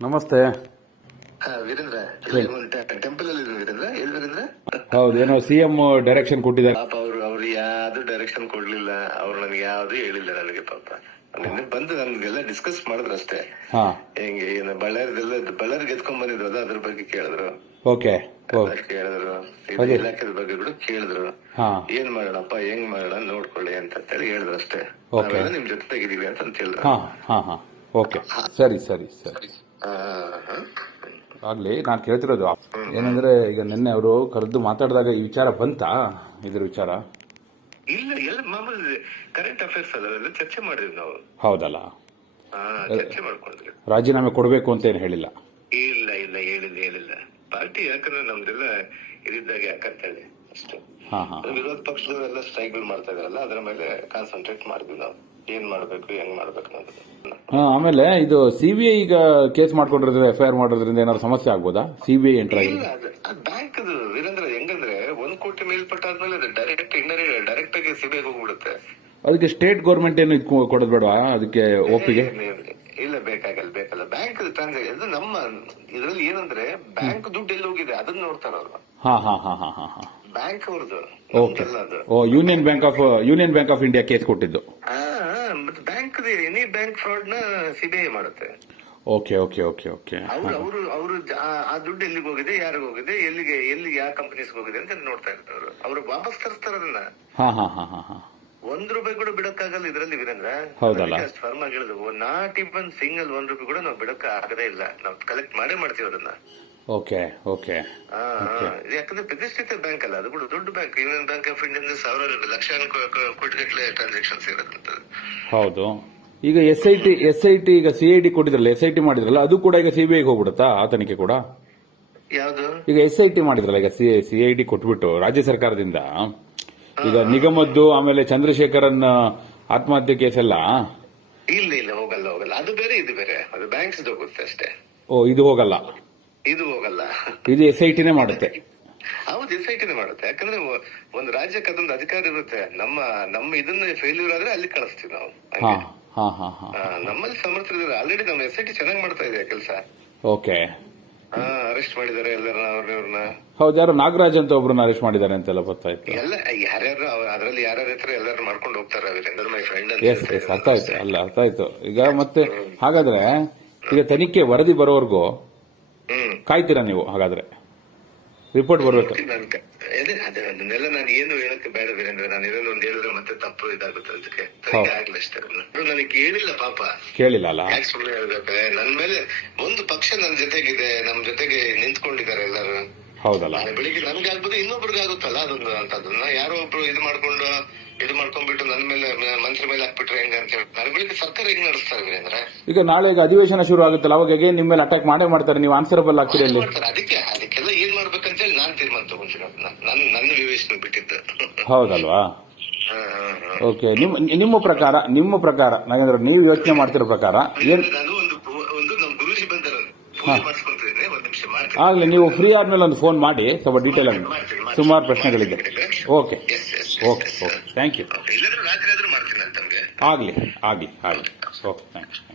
ನಮಸ್ತೆ. ವೀರೇಂದ್ರ. ಟೆಂಪಲ್ ಅಲ್ಲಿ ವೀರೇಂದ್ರ? ಎಲ್ಲಿ ವೀರೇಂದ್ರ? ಹೌದು ಏನೋ ಸಿ ಎಂ ಡೈರೆಕ್ಷನ್ ಕೊಟ್ಟಿದ್ದಾರೆ. ಪಾಪ ಅವ್ರು ಅವ್ರು ಯಾವ್ದು ಡೈರೆಕ್ಷನ್ ಕೊಡ್ಲಿಲ್ಲ. ಅವ್ರು ನನಗೆ ಯಾವ್ದು ಹೇಳಿಲ್ಲ ನನಗೆ ಪಾಪ. ನಿನ್ನೆ ಬಂದು ನನ್ಗೆಲ್ಲ ಡಿಸ್ಕಸ್ ಮಾಡಿದ್ರು ಅಷ್ಟೇ. ಹೆಂಗೆ ಏನು ಬಳ್ಳಾರಿದೆಲ್ಲ ಬಳ್ಳಾರಿ ಗೆದ್ಕೊಂಡ್ ಅದ ಅದ್ರ ಬಗ್ಗೆ ಕೇಳಿದ್ರು. ಓಕೆ ಕೇಳಿದ್ರು. ಇಲಾಖೆದ ಇಲಾಖೆ ಬಗ್ಗೆ ಕೂಡ ಕೇಳಿದ್ರು. ಏನ್ ಮಾಡೋಣಪ್ಪ ಹೆಂಗ್ ಮಾಡೋಣ ನೋಡ್ಕೊಳ್ಳಿ ಅಂತ ಹೇಳಿ ಹೇಳಿದ್ರು ಅಷ್ಟೇ. ನಿಮ್ ಜೊತೆ ತೆಗಿದೀವಿ ಅಂತ ಹೇಳಿದ್ರು. ಓಕೆ. ಸರಿ ಸರಿ. ಸರಿ. ಆಗ್ಲಿ ನಾನು ಕೇಳ್ತಿರೋದು. ಏನಂದ್ರೆ ಈಗ ನಿನ್ನೆ ಅವರು ಕರೆದು ಮಾತಾಡಿದಾಗ ಈ ವಿಚಾರ ಬಂತಾ? ಇದ್ರ ವಿಚಾರ? ಇಲ್ಲ ಎಲ್ಲ ಮಾಮೂಲಿ ಕರೆಂಟ್ ಅಫೇರ್ಸ್ ಅದೆಲ್ಲ ಚರ್ಚೆ ಮಾಡಿದ್ವಿ ನಾವು. ಹೌದಲ್ಲ? ಹಾ ಚರ್ಚೆ ಮಾಡ್ಕೊಂಡ್ರಿ ರಾಜೀನಾಮೆ ಕೊಡಬೇಕು ಅಂತ ಏನು ಹೇಳಿಲ್ಲ? ಇಲ್ಲ ಇಲ್ಲ ಹೇಳಿಲ್ಲ ಹೇಳಿಲ್ಲ. ಪಾರ್ಟಿ ಯಾಕಂದ್ರೆ ನಮ್ದೆಲ್ಲ ಇದಿದ್ದಾಗ ಯಾಕಂತೇಳಿ ಅಷ್ಟೇ. ಹಾ ವಿರೋಧ ವಿರೋಧ ಪಕ್ಷದವರೆಲ್ಲ ಸ್ಟ್ರೈಕ್ಗಳು ಮಾಡ್ತಾ ಇದಾರಲ್ಲ ಅದರ ಮೇಲೆ ಕಾನ್ಸಂಟ್ರೇಟ್ ಮಾಡಿದ್ವಿ ನಾವು. ಏನ್ ಮಾಡ್ಬೇಕು ಹೆಂಗ್ ಮಾಡ್ಬೇಕು ಅನ್ನೋದು. ಹಾ, ಆಮೇಲೆ ಇದು ಸಿಬಿಐ ಈಗ ಕೇಸ್ ಮಾಡ್ಕೊಂಡಿರೋದ್ರೆ ಎಫ್ ಐ ಆರ್ ಮಾಡೋದ್ರಿಂದ ಏನಾದ್ರು ಸಮಸ್ಯೆ ಆಗ್ಬೋದಾ? ಸಿಬಿಐ ಎಂಟರ್ ಆಗಿ? ಇಲ್ಲ ಬ್ಯಾಂಕ್ ವೀರೇಂದ್ರ ಹೆಂಗಂದ್ರೆ ಒಂದ್ ಕೋಟಿ ಮೇಲ್ಪಟ್ಟಾದ್ಮೇಲೆ ಅದು ಡೈರೆಕ್ಟ್ ಇನ್ನರ್ ಡೈರೆಕ್ಟ್ ಆಗಿ ಸಿಬಿಐ ಹೋಗ್ಬಿಡುತ್ತೆ. ಅದಕ್ಕೆ ಸ್ಟೇಟ್ ಗೌರ್ಮೆಂಟ್ ಏನು ಇದು ಕೊಡೋದು ಬೇಡವಾ? ಅದಕ್ಕೆ ಒಪ್ಪಿಗೆ? ಇಲ್ಲ ಬೇಕಾಗಲ್ಲ ಬೇಕಲ್ಲ ಬ್ಯಾಂಕ್ ಟ್ರಾನ್ಸಾಕ್ಷನ್ ಇದು ನಮ್ಮ ಇದ್ರಲ್ಲಿ ಏನಂದ್ರೆ ಬ್ಯಾಂಕ್ ದುಡ್ಡು ಎಲ್ಲಿ ಹೋಗಿದೆ ಅದನ್ನ ನೋಡ್ತಾರ ಅವ್ರು. ಹಾ ಹಾ ಹಾ ಹಾ ಹಾ ಹಾ. ಬ್ಯಾಂಕ್ ಅವ್ರದ್ದು ಓಕೆ ನಮ್ದಲ್ಲ ಅದು. ಓ union bank of union bank of India case ಕೊಟ್ಟಿದ್ದು. ಬ್ಯಾಂಕ್ ಎನಿ ಬ್ಯಾಂಕ್ ಫ್ರಾಡ್ನ ಸಿಬಿಐ ಮಾಡುತ್ತೆ. ಓಕೆ ಓಕೆ ಓಕೆ ಓಕೆ ಅವ್ರು ಅವರು ಅವರು ಆ ದುಡ್ಡು ಎಲ್ಲಿಗೆ ಹೋಗಿದೆ ಯಾರಿಗ ಹೋಗಿದೆ ಎಲ್ಲಿಗೆ ಎಲ್ಲಿ ಯಾವ ಕಂಪನೀಸ್ ಹೋಗಿದೆ ಅಂತ ನೋಡ್ತಾ ಇರ್ತಾರೆ ಅವರು. ಅವರು ವಾಪಸ್ ತರಿಸ್ತಾರ ಅದನ್ನ. ಹಾ ಹಾ ಹಾ ಹಾ ಹಾ. ಒಂದ್ ರೂಪಾಯಿ ಕೂಡ ಬಿಡಕ್ಕಾಗಲ್ಲ ಇದರಲ್ಲಿ ವೀರೇಂದ್ರ. ಹೌದಲ್ಲ? ಫರ್ಮ್ ಆಗಿ ಹೇಳಿದ್ರು ನಾಟ್ ಇವನ್ ಸಿಂಗಲ್ ಒಂದ್ ರೂಪಾಯಿ ಕೂಡ ನಾವು ಬಿಡಕ್ ಆಗದೇ ಇಲ್ಲ. ನಾವು ಕಲೆಕ್ಟ್ ಮಾಡೇ ಮಾಡ್ತೀವಿ ಅದನ್ನ. Okay okay. ಆ, ಆ, ಯಾಕಂದ್ರೆ ಪ್ರತಿಷ್ಠಿತ ಬ್ಯಾಂಕ್ ಅಲ್ಲ ಅದು ಕೂಡ ದೊಡ್ಡ bank union bank of India ಸಾವಿರಾರು ಲಕ್ಷ ಕೋಟಿಗಟ್ಟಲೆ ಟ್ರಾನ್ಸಾಕ್ಷನ್ಸ್ ಇರೋದಂತದ್ದು ಹೌದು. ಈಗ S I T S I T ಈಗ ಸಿ ಐ ಡಿ ಕೊಟ್ಟಿದ್ರಲ್ಲ ಎಸ್ ಐ ಟಿ ಮಾಡಿದ್ರಲ್ಲ ಅದು ಕೂಡ ಈಗ ಸಿ ಬಿ ಐಗೆ ಹೋಗ್ಬಿಡುತ್ತಾ ಆ ತನಿಖೆ ಕೂಡ? ಯಾವ್ದು? ಈಗ ಎಸ್ ಐ ಟಿ ಮಾಡಿದ್ರಲ್ಲ ಈಗ ಸಿ ಸಿ ಐ ಡಿ ಕೊಟ್ಬಿಟ್ಟು ರಾಜ್ಯ ಸರ್ಕಾರದಿಂದ. ಈಗ ನಿಗಮದ್ದು ಆಮೇಲೆ ಚಂದ್ರಶೇಖರನ್ ಆತ್ಮಹತ್ಯೆ ಕೇಸ್ ಎಲ್ಲ? ಇಲ್ಲ ಇಲ್ಲ ಹೋಗಲ್ಲ ಹೋಗಲ್ಲ. ಅದು ಬೇರೆ ಇದು ಬೇರೆ. ಅದು ಬ್ಯಾಂಕ್ಸ್ ಹೋಗುತ್ತೆ ಅಷ್ಟೇ. ಓ ಇದು ಹೋಗಲ್ಲ. ಇದು ಹೋಗಲ್ಲ. ಇದು ಎಸ್ ಐ ಟಿನೇ ಮಾಡುತ್ತೆ. ಹೌದು ಎಸ್ ಐ ಟಿನೇ ಮಾಡುತ್ತೆ. ಯಾಕಂದ್ರೆ ಒಂದು ರಾಜ್ಯಕ್ಕೆ ಅದೊಂದು ಅಧಿಕಾರ ಇರುತ್ತೆ. ನಮ್ಮ ನಮ್ಮ ಇದನ್ನ ಫೇಲ್ಯೂರ್ ಆದ್ರೆ ಅಲ್ಲಿ ಕಳಿಸ್ತೀವಿ ನಾವು. ನಮ್ಮಲ್ಲಿ ಸಮರ್ಥ ಸಮರ್ಥರಿದ್ದಾರೆ ಆಲ್ರೆಡಿ ನಮ್ಮ ಎಸ್ ಐ ಟಿ ಚೆನ್ನಾಗಿ ಮಾಡ್ತಾ ಇದೆ ಕೆಲಸ. ಓಕೆ. ಅರೆಸ್ಟ್ ಮಾಡಿದ್ದಾರೆ ಎಲ್ಲರನ್ನ ಅವ್ರನ್ನ ಹೌದು ಯಾರು ನಾಗರಾಜ್ ಅಂತ ಒಬ್ರನ್ನ ಅರೆಸ್ಟ್ ಮಾಡಿದ್ದಾರೆ ಅಂತೆಲ್ಲ ಗೊತ್ತಾಯ್ತು. ಎಲ್ಲ ಯಾರ್ಯಾರು ಅದ್ರಲ್ಲಿ ಯಾರ್ಯಾರ ಹತ್ರ ಎಲ್ಲರೂ ಮಾಡ್ಕೊಂಡು ಹೋಗ್ತಾರೆ. Virendra my friend yes yes ಅರ್ಥ ಆಯ್ತು. ಅಲ್ಲ ಅರ್ಥ ಆಯ್ತು. ಈಗ ಮತ್ತೆ ಹಾಗಾದ್ರೆ ಈಗ ತನಿಖೆ ವರದಿ ಬರೋವರೆಗೂ ಕಾಯ್ತೀರಾ ನೀವು ಹಾಗಾದ್ರೆ? ರಿಪೋರ್ಟ್ ಬರ್ಬೇಕು. ಅದೇ ಅದೇ ಅದನ್ನೆಲ್ಲ ನಾನು ಏನು ಹೇಳಕ್ಕೆ ಬೇಡ ವೀರೇಂದ್ರ ನಾನು ಇದನ್ನ ಒಂದು ಹೇಳಿದ್ರೆ ಮತ್ತೆ ತಪ್ಪು ಇದಾಗುತ್ತೆ ಅದಕ್ಕೆ. ಆಗ್ಲಿ ಅಷ್ಟೇ. ನನಗೆ ಕೇಳಿಲ್ಲ ಪಾಪ. ಕೇಳಿಲ್ಲ ಅಲ್ಲ? ಯಾಕೆ ಸುಮ್ಮನೆ ಹೇಳ್ಬೇಕು? ನನ್ ಮೇಲೆ ಒಂದು ಪಕ್ಷ ನನ್ನ ಜೊತೆಗಿದೆ ನಮ್ ಜೊತೆಗೆ ನಿಂತ್ಕೊಂಡಿದ್ದಾರೆ ಎಲ್ಲರೂ. ಹೌದಲ್ಲ? ಬೆಳಿಗ್ಗೆ ನನ್ಗೆ ಆಗ್ಬೋದು ಇನ್ನೊಬ್ರಿಗೆ ಆಗುತ್ತಲ್ಲ ಅದೊಂದು ಅಂತದನ್ನ ಯಾರೋ ಒಬ್ರು ಇದು ಮಾಡ್ಕೊಂಡು ಇದು ಮಾಡ್ಕೊಂಡ್ಬಿಟ್ಟು ಮಂತ್ರಿ ಮೇಲೆ ಹಾಕ್ಬಿಟ್ರೆ ಹೆಂಗ ಅಂತ ಹೇಳ್ತಾರೆ ಬೆಳಿಗ್ಗೆ ಸರ್ಕಾರ ಹೆಂಗ್ ನಡೆಸ್ತಾರೆ ವೀರೇಂದ್ರ? ಈಗ ನಾಳೆ ಈಗ ಅಧಿವೇಶನ ಶುರು ಆಗುತ್ತಲ್ಲ ಅವಾಗ ಹೇಗೆ ನಿಮ್ಮ ಮೇಲೆ ಅಟ್ಯಾಕ್ ಮಾಡೇ ಮಾಡ್ತಾರೆ ನೀವು ಆನ್ಸರಬಲ್ ಆಗ್ತೀರಿ ಅಲ್ಲಿ? ಮಾಡ್ತಾರೆ. ಅದಕ್ಕೆ ಅದಕ್ಕೆಲ್ಲ ಏನ್ ಮಾಡ್ಬೇಕಂತ ಹೇಳಿ ನಾನ್ ತೀರ್ಮಾನ ತಗೊಂಡಿರೋದು ಅದನ್ನ ನನ್ ನನ್ನ ವಿವೇಚನೆ ಬಿಟ್ಟಿದ್ದು. ಹೌದಲ್ವಾ? ಹಾ, ಹಾ, ಹಾ. ಓಕೆ ನಿಮ್ಮ ನಿಮ್ಮ ಪ್ರಕಾರ ನಿಮ್ಮ ಪ್ರಕಾರ ನಾಗೇಂದ್ರ ನೀವು ಯೋಚನೆ ಮಾಡ್ತಿರೋ ಪ್ರಕಾರ ಏನ್ ನಾನು ಒಂದು ಪೂ- ಒಂದು ನಮ್ ಗುರುಜಿ ಬಂದಾರ ಪೂಜೆ ಮಾಡಿಸ್ಕೊಂತಿದ್ದೇನೆ. ಒಂದ್ ನಿಮಿಷ ಮಾಡ್ತೀನಿ. ಆಗ್ಲಿ ನೀವು ಫ್ರೀ ಆದ್ಮೇಲೆ ಒಂದು ಫೋನ್ ಮಾಡಿ ಸ್ವಲ್ಪ ಡೀಟೇಲ್ ಆಗಿ. ಸುಮಾರು ಪ್ರಶ್ನೆಗಳಿದೆ. Okay yes yes okay okay thank you ಇಲ್ಲಾಂದ್ರೆ ರಾತ್ರಿ ಆದ್ರೂ ಮಾಡ್ತೀನಿ ನಾನು ತಮ್ಗೆ ಆಗ್ಲಿ ಆಗ್ಲಿ ಆಗ್ಲಿ. Okay thank you